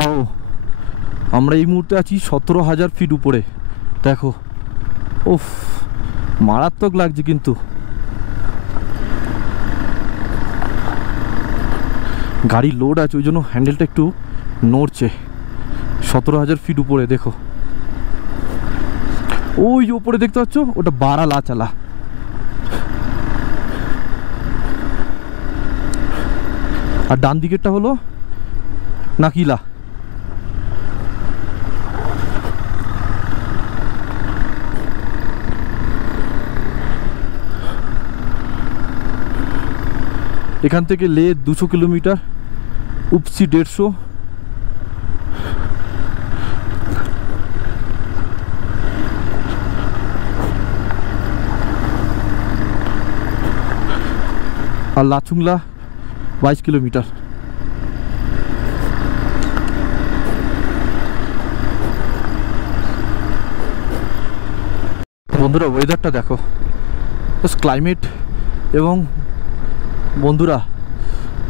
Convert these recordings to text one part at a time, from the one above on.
ওয়াও, আমরা এই মুহূর্তে আছি 17,000 ফিট উপরে। দেখো, উফ, মারাত্মক লাগছে। কিন্তু গাড়ি লোড আছে, ওই জন্য হ্যান্ডেলটা একটু নড়ছে। 17,000 ফিট উপরে দেখো, ওই যে উপরে দেখতে পাচ্ছ, ওটা বারালাচালা। আর ডান দিকেরটা হলো নাকিলা। এখান থেকে লে 200 কিলোমিটার, উপসি 150। আর লাচুংলা 22 কিলোমিটার। বন্ধুরা ওয়েদারটা দেখো, ক্লাইমেট এবং বন্ধুরা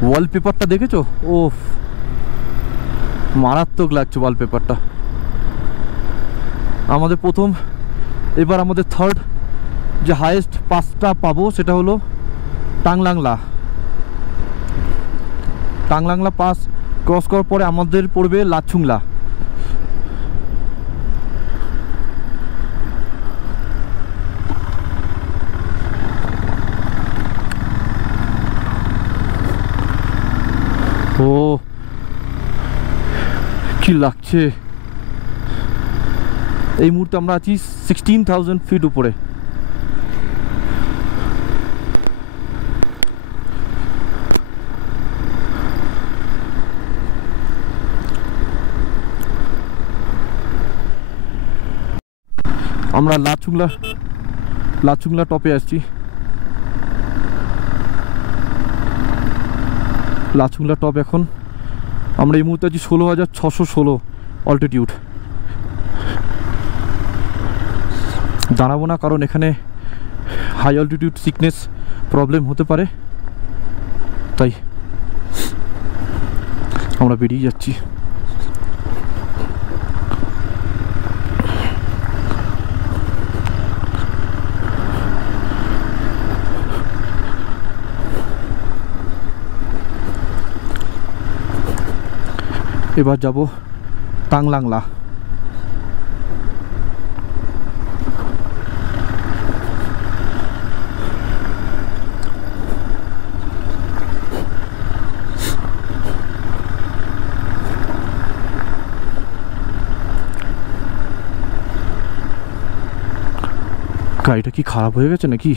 ওয়ালপেপারটা দেখেছো? ও মারাত্মক লাগছে ওয়ালপেপারটা। আমাদের প্রথম, এবার আমাদের থার্ড যে হাইয়েস্ট পাসটা পাবো সেটা হলো টাংলাংলা। টাংলাংলা পাস ক্রস করার পরে আমাদের পড়বে লাচুংলা। ও কি লাগছে! এই মুহূর্তে আমরা আছি 16,000 ফিট উপরে। আমরা লাচুংলা টপে আসছি। লাচুংলা টপ। এখন আমরা এই মুহূর্তে আছি 16,616 অল্টিটিউড। দাঁড়াবো না, কারণ এখানে হাই অল্টিটিউড সিকনেস প্রবলেম হতে পারে, তাই আমরা বেরিয়ে যাচ্ছি। এবার যাব টাংলাংলা। গাড়িটা কি খারাপ হয়ে গেছে নাকি?